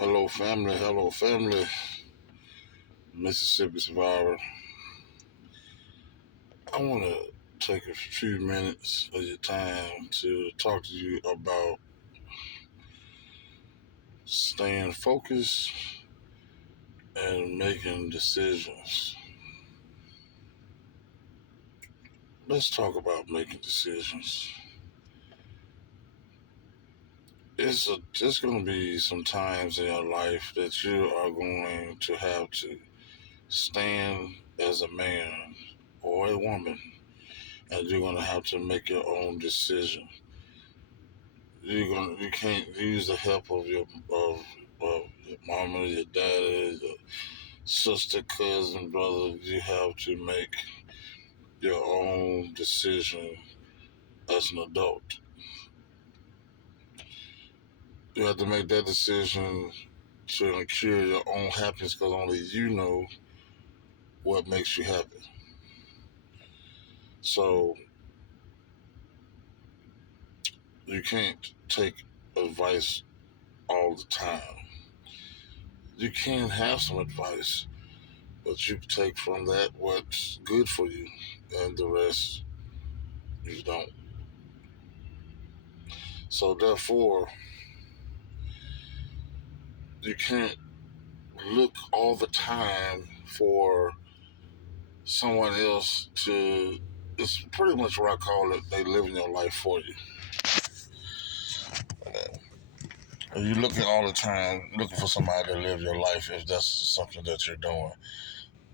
Hello, family. Hello, family. Mississippi Survivor. I want to take a few minutes of your time to talk to you about staying focused and making decisions. Let's talk about making decisions. There's going to be some times in your life that you are going to have to stand as a man or a woman, and you're going to have to make your own decision. You can't use the help of your mama, your daddy, your sister, cousin, brother. You have to make your own decision as an adult. You have to make that decision to ensure your own happiness because only you know what makes you happy. So you can't take advice all the time. You can have some advice, but you take from that what's good for you, and the rest you don't. So therefore, you can't look all the time for someone else to. It's pretty much what I call it. They living your life for you. You're looking all the time, looking for somebody to live your life if that's something that you're doing.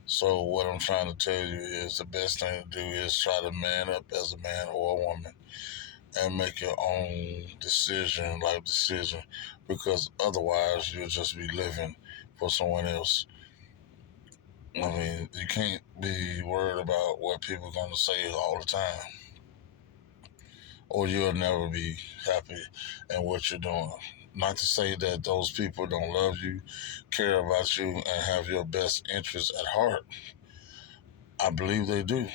So what I'm trying to tell you is the best thing to do is try to man up as a man or a woman and make your own life decision, because otherwise you'll just be living for someone else. I mean, you can't be worried about what people are going to say all the time, or you'll never be happy in what you're doing. Not to say that those people don't love you, care about you, and have your best interests at heart. I believe they do.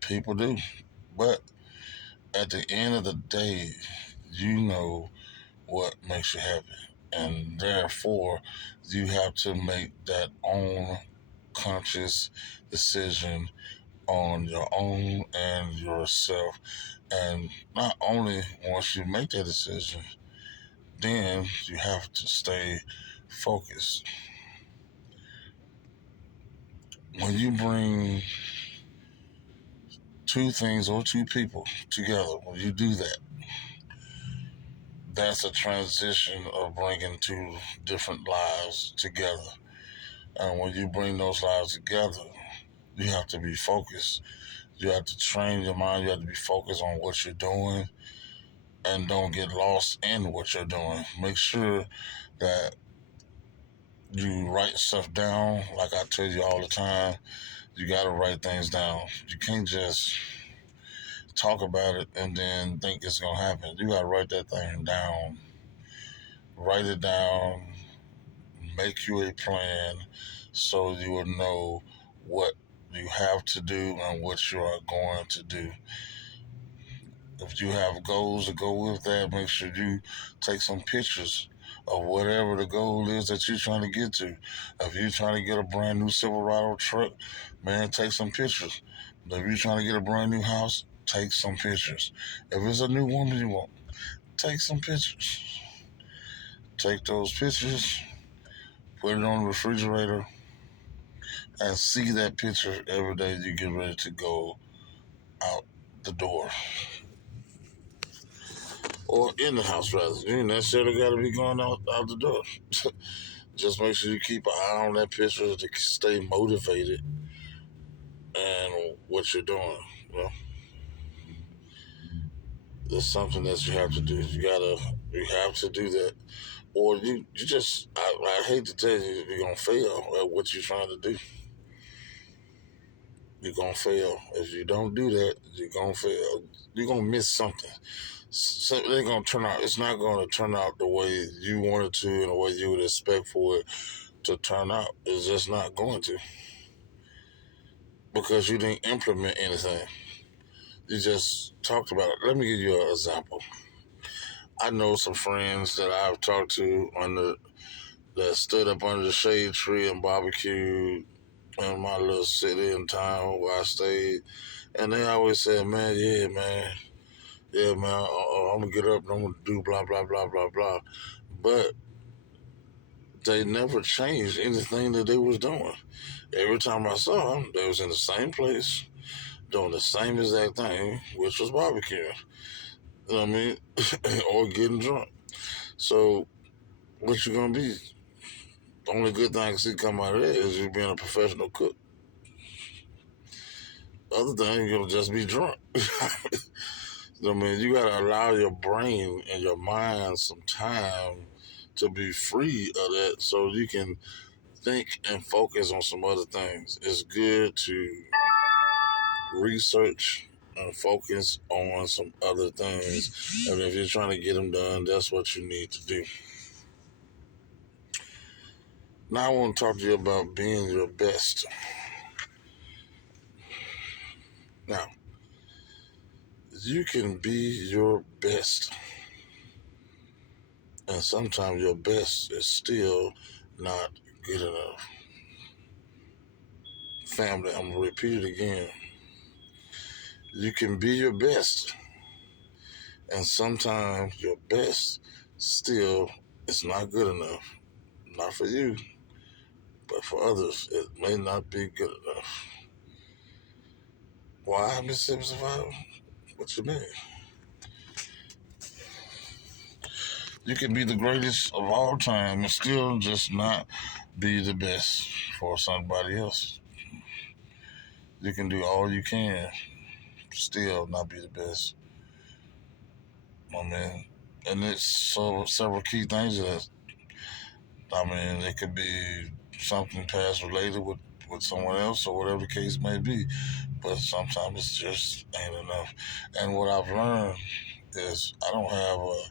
People do. But at the end of the day, you know what makes you happy. And therefore, you have to make that own conscious decision on your own and yourself. And not only once you make that decision, then you have to stay focused. When you bring two things or two people together, when you do that, that's a transition of bringing two different lives together. And when you bring those lives together, you have to be focused. You have to train your mind. You have to be focused on what you're doing and don't get lost in what you're doing. Make sure that you write stuff down. Like I tell you all the time, you got to write things down. You can't just talk about it and then think it's going to happen. You got to write that thing down. Write it down. Make you a plan so you will know what you have to do and what you are going to do. If you have goals to go with that, make sure you take some pictures of whatever the goal is that you're trying to get to. If you're trying to get a brand new Silverado truck, man, take some pictures. If you're trying to get a brand new house, take some pictures. If it's a new woman you want, take some pictures. Take those pictures, put it on the refrigerator, and see that picture every day you get ready to go out the door. Or in the house, rather. You ain't necessarily got to be going out the door. Just make sure you keep an eye on that picture to stay motivated and what you're doing. You know, it's something that you have to do. You have to do that, or you just. I hate to tell you, you're gonna fail at what you're trying to do. You're gonna fail if you don't do that. You're gonna fail. You're gonna miss something. So it ain't gonna turn out. It's not gonna turn out the way you wanted to, and the way you would expect for it to turn out. It's just not going to, because you didn't implement anything. You just talked about it. Let me give you an example. I know some friends that I've talked to that stood up under the shade tree and barbecued in my little city in town where I stayed, and they always said, "Man, yeah, man, I'm gonna get up and I'm gonna do blah blah blah blah blah," but they never changed anything that they was doing. Every time I saw them, they was in the same place doing the same exact thing, which was barbecuing. You know what I mean? Or getting drunk. So what you gonna be? The only good thing I can see come out of that is you being a professional cook. The other thing, you're gonna just be drunk. I mean, you gotta allow your brain and your mind some time to be free of that so you can think and focus on some other things. It's good to research and focus on some other things. And if you're trying to get them done, that's what you need to do. Now I want to talk to you about being your best. Now, you can be your best, and sometimes your best is still not good enough. Family, I'm gonna repeat it again. You can be your best, and sometimes your best still is not good enough. Not for you, but for others, it may not be good enough. Why, Mississippi Survivor? What you mean? You can be the greatest of all time and still just not be the best for somebody else. You can do all you can, still not be the best. I mean, and it's several key things that, I mean, it could be something past related with someone else or whatever the case may be, but sometimes it just ain't enough. And what I've learned is I don't have a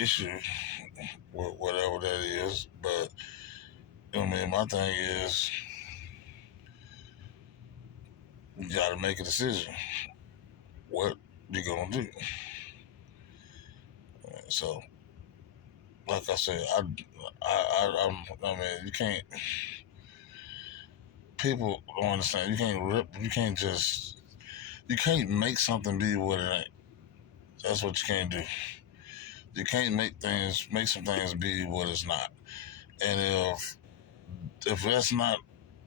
issue with whatever that is, but I mean, my thing is you got to make a decision. What you gonna do? So, like I said, I mean, you can't. People don't understand. You can't rip. You can't just. You can't make something be what it ain't. That's what you can't do. You can't make some things be what it's not. And if that's not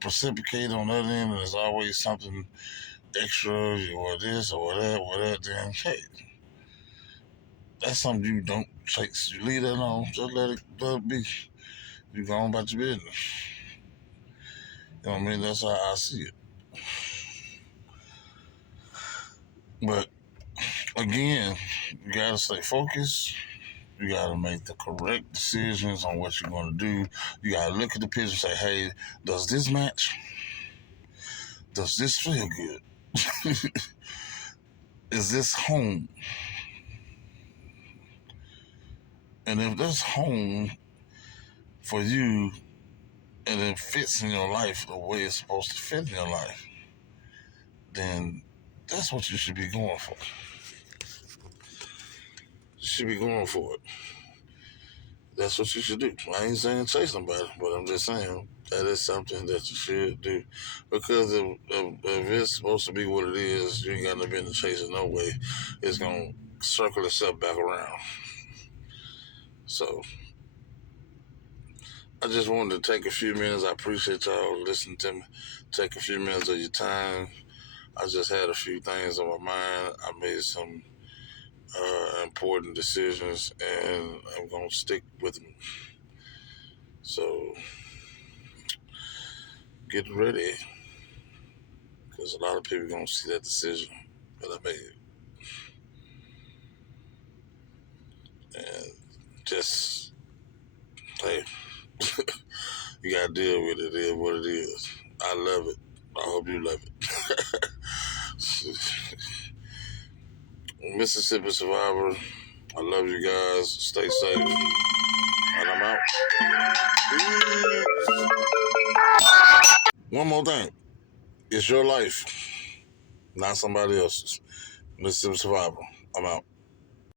reciprocated on that end, and there's always something extra or this or that, then hey, that's something you don't chase. You leave that alone. Just let it be. You go on about your business. You know what I mean? That's how I see it. But again, you gotta stay focused. You gotta make the correct decisions on what you're gonna do. You gotta look at the picture and say, hey, does this match? Does this feel good? Is this home? And if that's home for you and it fits in your life the way it's supposed to fit in your life, then that's what you should be going for. You should be going for it. That's what you should do. I ain't saying chase somebody, but I'm just saying that is something that you should do. Because if it's supposed to be what it is, you ain't got no business chasing no way. It's going to circle itself back around. So I just wanted to take a few minutes. I appreciate y'all listening to me. Take a few minutes of your time. I just had a few things on my mind. I made some important decisions, and I'm going to stick with them. So get ready, because a lot of people going to see that decision that I made. And just, hey, you got to deal with it. It is what it is. I love it. I hope you love it. Mississippi Survivor, I love you guys. Stay safe. And I'm out. One more thing. It's your life, not somebody else's. Mississippi Survivor. I'm out.